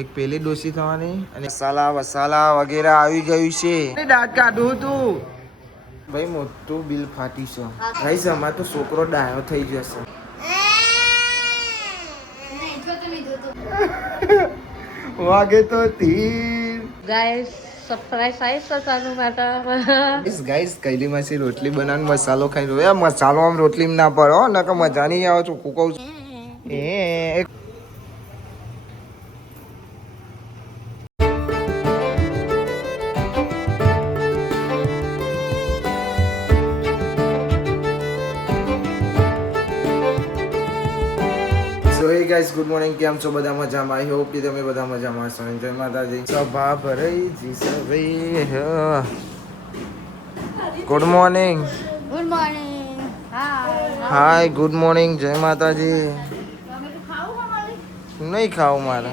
એક પેલી ડોસી થવાની અને મસાલા વસાલા વગેરે આવી ગયું છે. દાંત કાઢું તું ભાઈ, મોટું બિલ ફાટી છે ભાઈ. અમાર તો છોકરો ડાયો થઈ જશે. વાગે તો તીર ગાઈસ સરપ્રાઈઝ આવી છે તારું માટે. ગાઈસ કૈલી માસી રોટલી બનાવીને મસાલો ખાઈ રહ્યો. મસાલો આમ રોટલી ના પડે હો, નકર મજા નહીં આવે. ચોખ્ખું કહું છું. હે ગાઈસ, ગુડ મોર્નિંગ. કેમ છો બધા? મજામાં? આઈ હોપ કે તમે બધા મજામાં હશો. જય માતાજી. સભા ભરાઈ જી સવે. Good morning. Good morning. Hi, good morning. જય માતાજી. નહીં ખાવું મારે,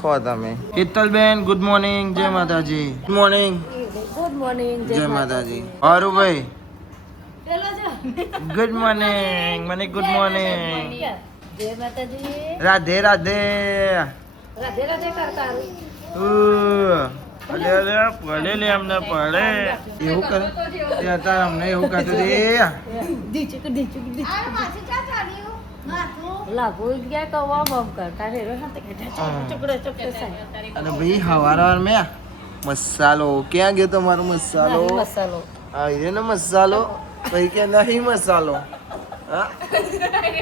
ખો તમે. Ketalben, good morning. જય માતાજી. Good morning. Good morning. જય માતાજી. હારું ભાઈ, ગુડ મોર્નિંગ. મને ગુડ મોર્નિંગ. જય માતાજી. રાધે રાધે. રાધે રાધે કરતા. અલે અલે પડે લે અમને પડે એવું કરે તે અત્યારે અમને એવું કરતું દે. લાગુ ગયા કવા બમ કરતા રે અને ભાઈ હવાર મેં મસાલો ક્યાં ગયો તમારો મસાલો? મસાલો આવી ને મસાલો ભાઈ કે નહીં મસાલો. હા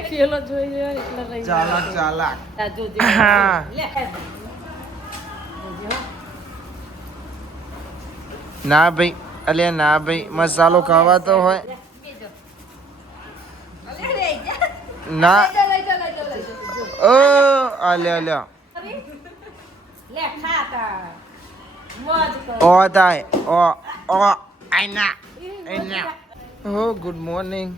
પેલો જોઈ એટલે રહી ચાલાક ચાલાક. ના ભાઈ, અલે ના ભાઈ, મસાલો ખાવાતો હોય ના. ઓ અલે અલે ઓ થાય ઓ આઈના આઈના. હો ગુડ મોર્નિંગ.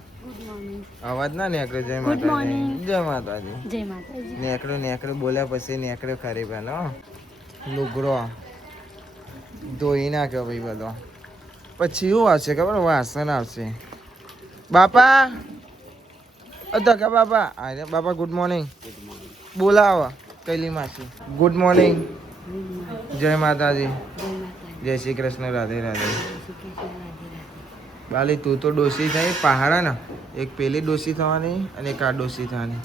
અવાજ ના નેકળે. જય માતાજી. જય માતાજી. જય માતાજી. નેકળું બોલ્યા પછી નેકળ્યો ખરી બેન. લુગડો ધોઈ નાખ્યો ભાઈ બધો. પછી શું આવશે ખબર? વાસણ આવશે. બાપા અધકા બાપા. અરે બાપા ગુડ મોર્નિંગ બોલાવો. કૈલી માસી ગુડ મોર્નિંગ. જય માતાજી. જય શ્રી કૃષ્ણ. રાધે રાધે. બાલી તું તો ડોસી થઈ પહાડા ને. એક પેલી ડોસી થવાની અને એક આ ડોસી થવાની.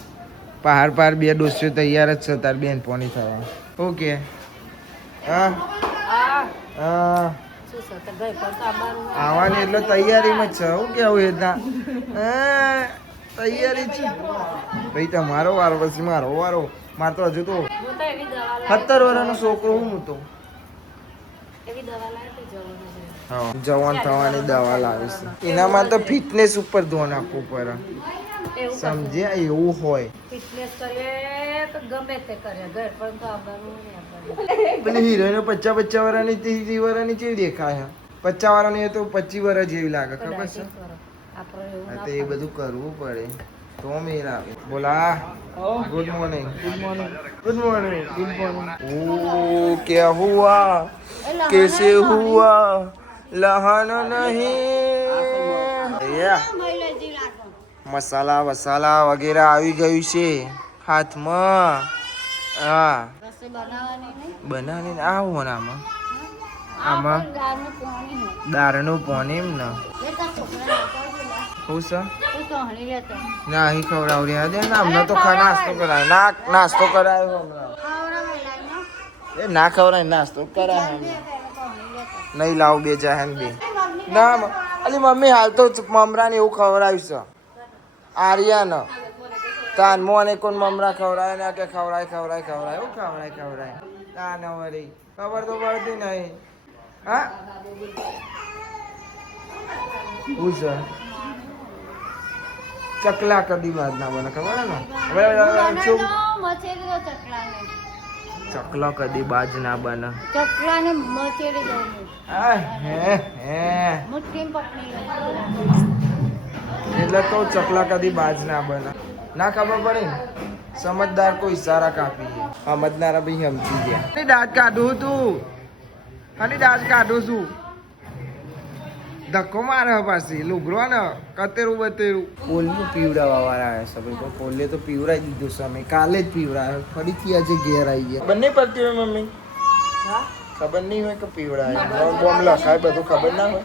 પહાડ પાર બે ડોસીઓ તૈયાર જ છે તાર બેન પોની થવા. ઓકે. હા આવવાની એટલે તૈયારીમાં જ છે. હું કેવું એટલા તૈયારી છે ભાઈ. તમારો વારો પછી મારો વારો. મારે તો હજુ તો 17 વર્ષનો છોકરો હું તો જવાન થવાની દવા લાવીશ. એનામાં તો ફિટનેસ ઉપર ધ્યાન આપવું પડે. સમજ્યા? એવું હોય. ફિટનેસ કરે તો ગમે તે કરે ઘર પણ તો આવવાનું પેલી હિરોઈનો 50 વર્ષની 30 વર્ષની કેવી દેખાય? 50 વર્ષની તો 25 વર્ષ જેવી લાગે. ખબર છે? તો એ બધું કરવું પડે તો મેર આવે. બોલા good morning. Good morning. Good morning. Good morning. ઓ ક્યા હુઆ कैसे हुआ लहाना नहीं. મસાલા વસાલા વગેરે આવી ગયું છે હાથમાં. હા બનાવીને આવું ને આમાં દાળનું પાણી ને શું છે ના અહીં ખવડાવડી દે ને. અમને તો નાસ્તો કરાય ના. નાસ્તો કરાયો એ ના ખવડાય. નાસ્તો કરાય નહીં લાવ બે જાહેર બે ના. અલી મમ્મી હાલ તો મમરાને એવું ખવડાવ્યું છે. આર્યાને તાન મોને કોણ મમરા ખવડાય ના કે ખવડાય એવું ખવડાય ના ન વળી ખબર તો પડતી નહીં. હા હું છે ચકલા કદી બાદ ના બને ખબર ને. ચકલા કદી બાજ ના બને. ચકલાને મચેડી દઉં. એટલે તો ચકલા કદી બાજ ના બને. ના ખબર પડે ને. સમજદાર કોઈ ઈશારા કાપી સમજનારા ભાઈ સમજી ગયા. દાંત કાઢું તું અને દાંત કાઢું છું. ધક્કો મારે પાછી લુગરો ને કતેરું બતેરું પોલિયો પીવડાવવા વાળા આવ્યા છે ભાઈ પોલિયો તો પીવડાવી દીધું છે અમે કાલે જ પીવડાવ્યો ફરીથી આજે ઘેર આવી ગયા બંને પડતી હોય મમ્મી ખબર નહીં હોય કે પીવડાવે બોમ લખાય બધું ખબર ના હોય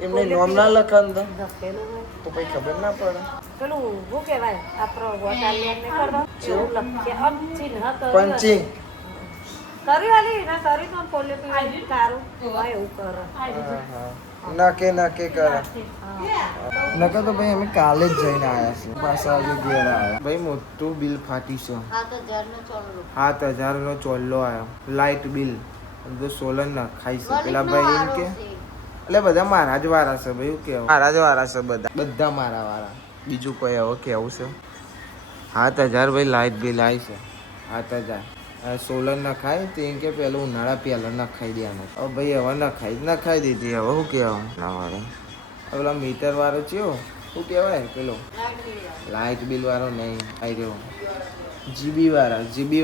એમને નોમ ના લખાન તો પછી ખબર ના પડે પેલું શું કહેવાય આપણો વોટાલિયન ને કરવા એવું લખે અમચી ન પંચિંગ કરી વાલી ના કરી તો પોલિયો પીવાય તારું હોય એવું કરે નાકે કરે નકર તો ભાઈ અમે કાલે જ જઈને આવ્યા છીએ પાછા આજે ઘેર આવ્યા ભાઈ મોટું બિલ ફાટી છે 7,000 નો ચોલ્લો આવ્યો લાઇટ બિલ બધું સોલર ના ખાઈ છે પેલા ભાઈ એમ કે એટલે બધા મારા જ વાળા છે ભાઈ કેવું મારા જ વાળા છે બધા મારા વાળા બીજું કોઈ હવે કેવું છે 7,000 ભાઈ લાઇટ બિલ આવી છે 7,000 સોલર ન ખાય તો એમ કે પેલું ઉનાળા પહેલા ન ખાઈ દેવાનું હવે ભાઈ હવે ન ખાઈ દીધી હવે શું કહેવાનું ના વાળે પેલા મીટર વાળો થયો શું કહેવાય પેલો લાઇટ બિલ વાળો નહીં આવી રહ્યો જીબી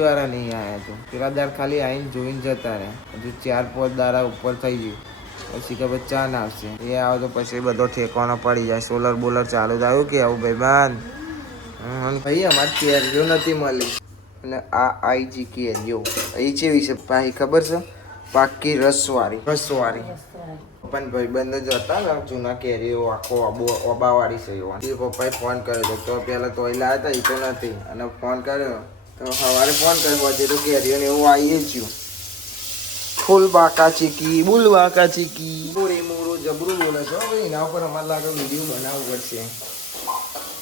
વાળા નહીં આવ્યા તો પેલા દાર ખાલી આવીને જોઈને જતા રહ્યા હજુ 4-5 દાડા ઉપર થઈ ગયું પછી કે ચા ના આવશે એ આવે તો પછી બધો ઠેકાણો પડી જાય સોલર બોલર ચાલુ થયું કે આવું ભાઈ ભાઈ અમારે કેરીઓ નથી મળી અને આ આઈજી કેરીઓ એ છે વિશે પાછી ખબર છે પાકી રસવાળી પણ ભાઈબંધ જ હતા ને જૂના કેરીઓ આખો ઓબાવાળી છે એ પપ્પાએ ફોન કર્યો તો પહેલાં તો લાયા હતા એ તો નથી અને ફોન કર્યો તો સવારે ફોન કર્યો હજી તો કેરીઓને એવું આવી ગયું ફૂલ બાકા ચીકી બુલ બાકા ચીકી મોરે મોરો જબરું બોલે છે ભાઈ એના ઉપર અમારે લાગે વિડીયો બનાવવું પડશે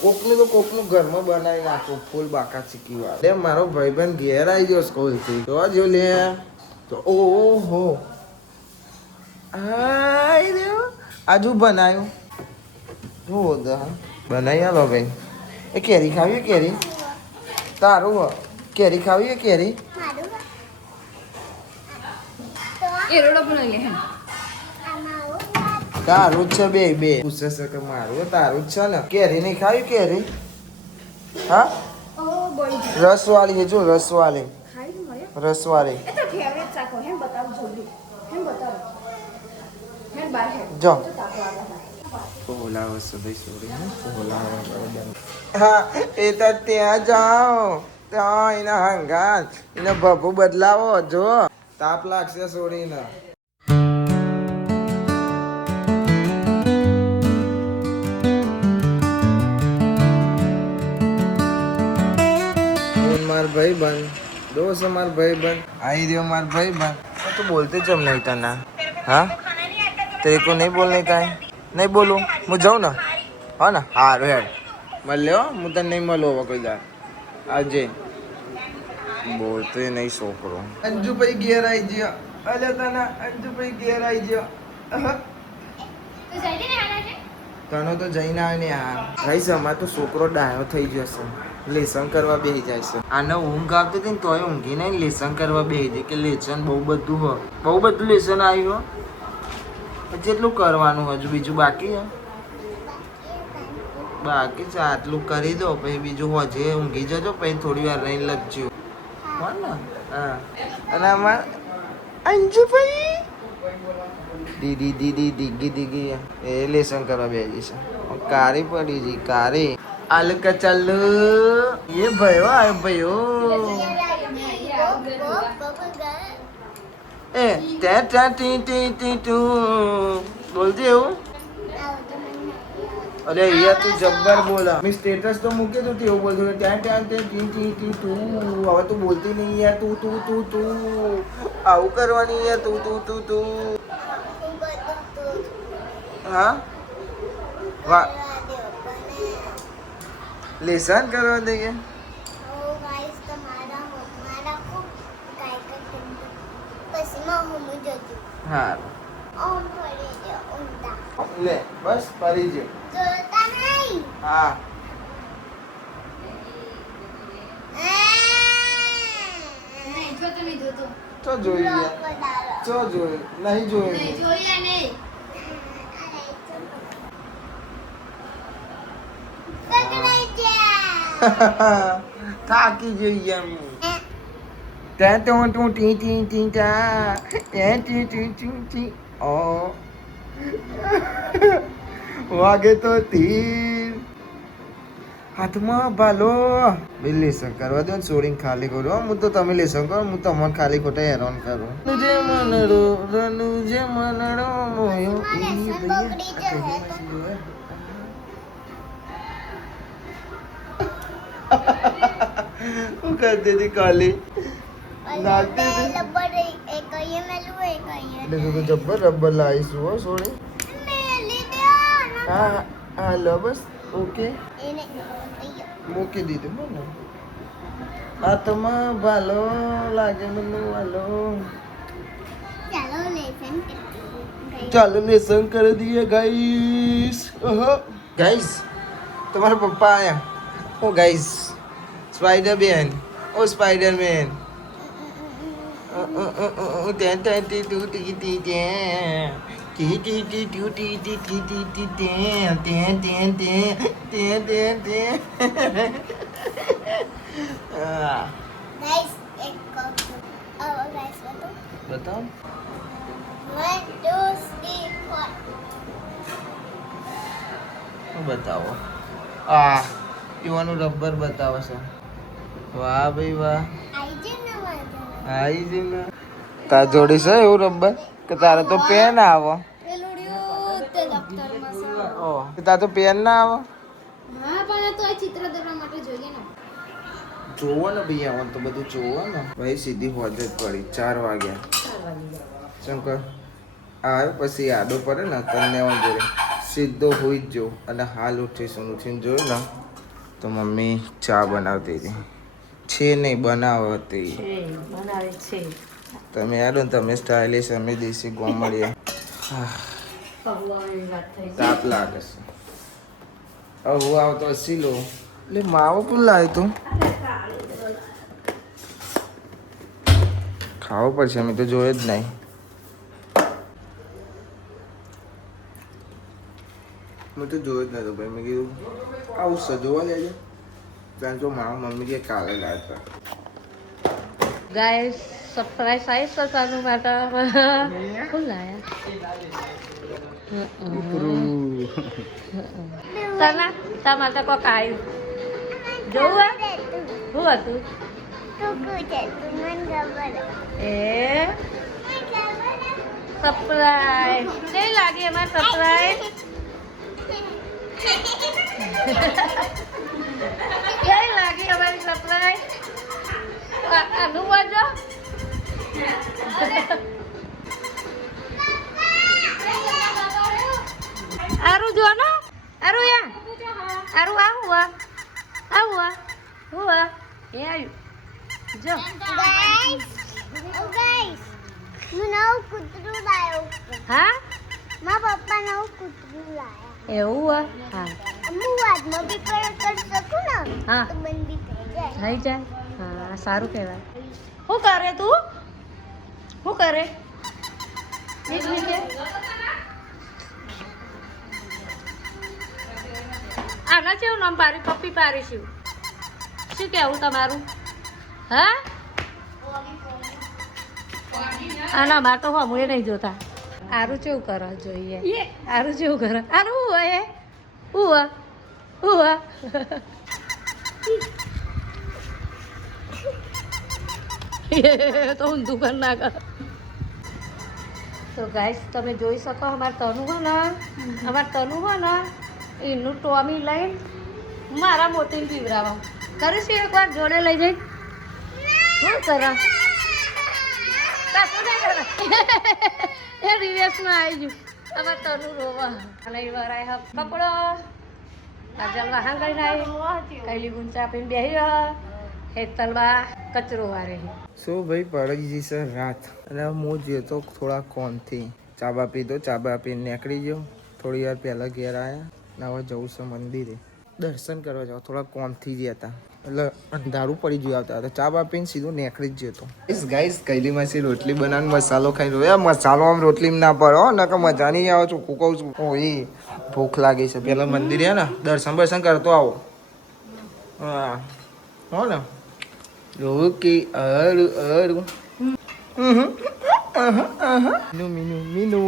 કોકનું ઘરમાં બનાવી નાખો ફૂલ બાકા ચીકી વાળા લે મારો ભાઈબંધ ઘેર આવી ગયો સ્કૂલથી તો જો લે તો ઓહો આજુ બનાવ્યું જો બનાવી આલો ભાઈ એ કેરી ખાવી કેરી તારું કેરી ખાવી કેરી તારું જ છે બે પૂછે છે કે મારું તારું જ છે ને કેરી નહીં ખાવી કેરી હા રસવાળી છે જો રસવાળી જો હા એ તો ત્યાં જાઓ ત્યાં એના હંગાત એને ભભુ બદલાવો જો તાપ લાગશે સોરીને भाई बन दोस्त हमार भाई बन आई रहे हमार भाई बन तो बोलते जब नहीं था ना हाँ तेरे को नहीं बोलने का है नहीं बोलो मुझे जाऊँ ना हाँ ना हाँ रेड मल लो मुझे नहीं मलो कोई दार आज बोलते नहीं सो करो अंजू भाई गियर आई जियो अरे तना अंजू भाई गियर आई जियो તનો તો જઈને આવે ને આ ભાઈ અમાર તો છોકરો ડાયો થઈ જશે લેસન કરવા બેસી જાય છે આને ઊંઘ આવતી હતી ને તોય ઊંઘી નહીં લેસન કરવા બેસી જાય કે લેસન બહુ બધું લેસન આવ્યું જેટલું કરવાનું હજુ બીજું બાકી છે આટલું કરી દો પછી બીજું હોજે ઊંઘી જજો પછી થોડી વાર રહીને લખજો હા ને હા અને અમાર અંજુભાઈ દીદી એ લેસન કરવા બેસી છે કારી પડી જી કારી આલક ચાલુ એ ભાઈઓ એ ત્યાં ટી બોલજે એવું અરે યાર તું જબ્બર બોલા મેં સ્ટેટસ તો મૂકી તું એવું બોલતું ત્યાં ટી તું હવે તું બોલતી નહીં યાર તું આવું કરવાની યાર તું હા વાહ લેસન કરવા દઈએ હા લે બસ ફરી જ હા તો જોઈએ નહીં જોયું થાકી જઈએ ત્યાં તો તું ટી ટી ટી ટા ત્યાં ટી ટી ટી ટી ઓ વાગે તો તીર હાથમાં ભાલો બે લેસન કરવા દો છોડીને ખાલી કરો હું તો તમે લેસન કરો હું તમને ખાલી ખોટા હેરાન કરું જે મનડો રનુ જે મનડો મોયો ઈ ભૈયા હું કરતી હતી કાલી નાચતી હતી देखो जब्बर रबर लाइस हो सोनी हाँ हाँ लो बस ओके મૂકી દીધું મને હાથમાં ભાલો લાગે મને વાલો ચાલો લેસન કરી દઈએ ગાઈસ ગાઈસ તમારા પપ્પા આયા ઓ ગાઈસ સ્પાઈડરમેન ઓ સ્પાઈડરમેન बताओ बताओ પીવાનું રબર બતાવો છો વાહ ભાઈ વાહ આઈ જ ને તાર જોડી છે એવું રબર કે તારે તો પેન આવો તાર તો પેન ના આવો જોવો ને ભાઈ આવવાનું તો બધું જોવો ને ભાઈ સીધી હોજે પડી 4 વાગ્યા શંકર આવ્યો પછી આડો પડે ને તને જોડે સીધો હોઈ જ જો અને હાલ ઉઠીશું ઉઠીને જોયું ને તો મમ્મી ચા બનાવતી હતી છે નહીં બનાવતી તમે યાર તમે સ્ટાઇલિશ અમે દેશી ગોમડિયા તાપ લાગે છે હવે હું આવતો હસી લો એટલે માવો પણ લાવ્યો તું ખાવો પડશે અમે તો જોયે જ નહીં મેં તો જોયું જ નતું ભાઈ મેં કીધું આવું સજવા લેજો ત્યાં જો મારા મમ્મી કે કાલે લાવતા ગાઈસ સરપ્રાઈઝ આવી છે તારું માટે શું લાયા તા માટે કોક આવ્યું જોવું શું હતું એ સરપ્રાઈઝ નહીં લાગે એમાં સરપ્રાઈઝ કેવી લાગી અમારી સરપ્રાઈઝ આનું વાજો આરું જો ને આરું યા આરું આવું આવું હુઆ એ આવ્યું જો ગાઈસ હું નવું કૂતરું લાવ્યો હા મારા પપ્પા નવું કૂતરું લાવ્યા એવું હા હું વાતમાં બી કરી શકું ને હા તો બંધી થઈ જાય હા સારું કહેવાય શું કરે તું શું કરે એક મિનિટ આના કેવું નામ પારી પપ્પી પારીશું શું કહેવું તમારું હા આના બા તો હમ એ નહીં જોતા આરું કેવું કરો જોઈએ આરું કેવું કરો આરું હું હોય તો ઊંધું કર ના કર તો ગાઈસ તમે જોઈ શકો અમાર તનુ હો ને એનું ટોમી લઈને મારા મોતીને પીવરાવા કરીશું એકવાર જોડે લઈ જઈ શું કરા એ રિવેશમાં આવી ગયું અમાર તનુ રોવા અને વરાય પકડો કાજલ વાહન કરીને આવી કઈલી ગુંચા આપીને બેહી હેતલબા કચરો વારે શું ભાઈ પડી ગઈ છે રાત અને હું જતો થોડા કોનથી ચાબા પીધો ચાબા પીને નીકળી ગયો થોડી વાર પહેલાં ઘેર આવ્યા ને હવે જવું છે મંદિરે દર્શન કરવા જાવ થોડા કોનથી જ હતા એટલે અંધારું પડી ગયું આવતા હતા ચાબા પીને સીધું નીકળી જ જતો ગાઈસ કઈલી માસી રોટલી બનાવીને મસાલો ખાઈ રહ્યો મસાલો આમ રોટલીમાં ના પડો ને કે મજા નહીં આવે ચોખ્ખું કહું છું ઓ એ ભૂખ લાગી છે પેલા મંદિરે ને દર્શન કરતો આવો હા હો ને ઓકે અરું મીનુ મીનુ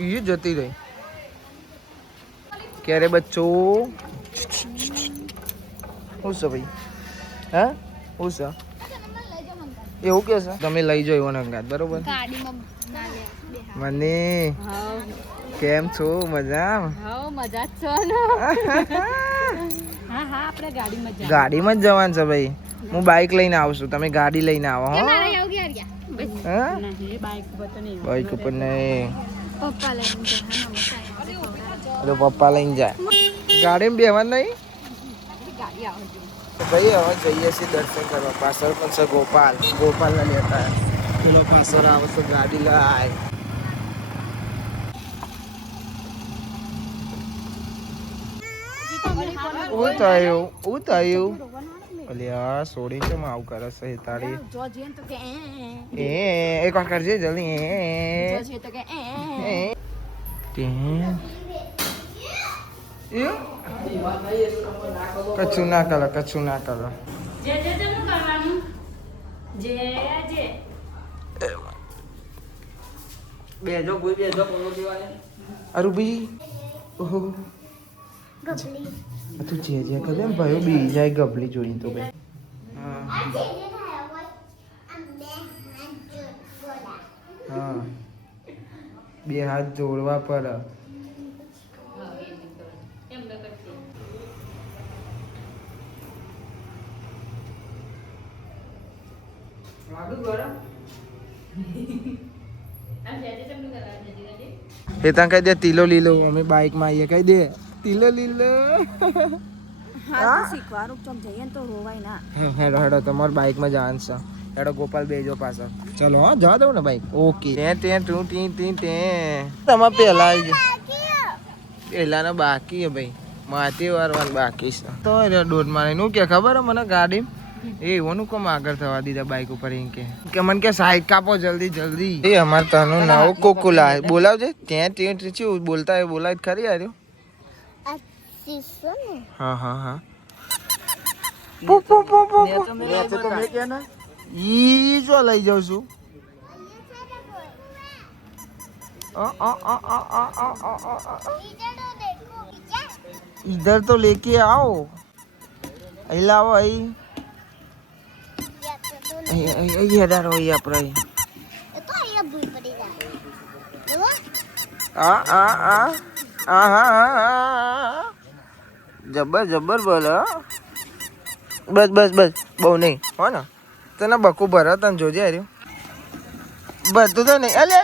ये जती रही क्यारे बच्चों હું છે ભાઈ હા હું છે એવું કે છે તમે લઈ જાઓ એવો અંગાત બરોબર મને કેમ છો મજા મજા જ છો હા હા આપણે ગાડીમાં જ જવાનું છે ભાઈ હું બાઇક લઈને આવશું તમે ગાડી લઈને આવો હો બાઇક ઉપર નહીં પપ્પા લઈને જાય ગાડીમાં બેહવાનું નહીં ભાઈ હવે જઈએ છીએ દર્શન કરવા પાછળ પણ છે ગોપાલ ના લેતા પેલો પાછળ આવે છે ગાડી લાય ઉતાયું અલ્યા સોડી કેમ આવું કરે છે તારી એક વાર કરજે જલ્દી કચ્છું ના કરો બેજો અરુભી ઓહો તું જે કરે ભાઈ બી જાય ગબલી જોઈ તો ભાઈ હા બે હાથ જોડવા પર એ તને કહી દે તીલો લીલો અમે બાઇક માં આવીએ કહી દે તીલો લીલો હેડો તમારે બાઇક માં જવાનું છે હેડો ગોપાલ બેજો પાછળ ચલો હા જવા દઉં ને બાઇક ઓકે તું તમારે પેલા આવી જાય પેલા બાકી હે ભાઈ માથી વારવાનું બાકી છે તો દોઢ મારે નું કે ખબર હે મને ગાડી એ એવાનું કોમ આગળ થવા દીધા બાઇક ઉપર એમ કે મને કે સાઈડ કાપો જલ્દી એ અમારે તનું નાવ કોકુલા બોલાવજે ત્યાં બોલતા એ બોલાય ખરી આર્યો હા ઈ જો લઈ જાઉં છું इधर तो लेके आओ लाओ હેડાર હોય આપણે જબર બોલો બસ બહુ નહીં હો ને તને બકુ ભરા તને જોજે હાર્યું બધું તો નહીં અલે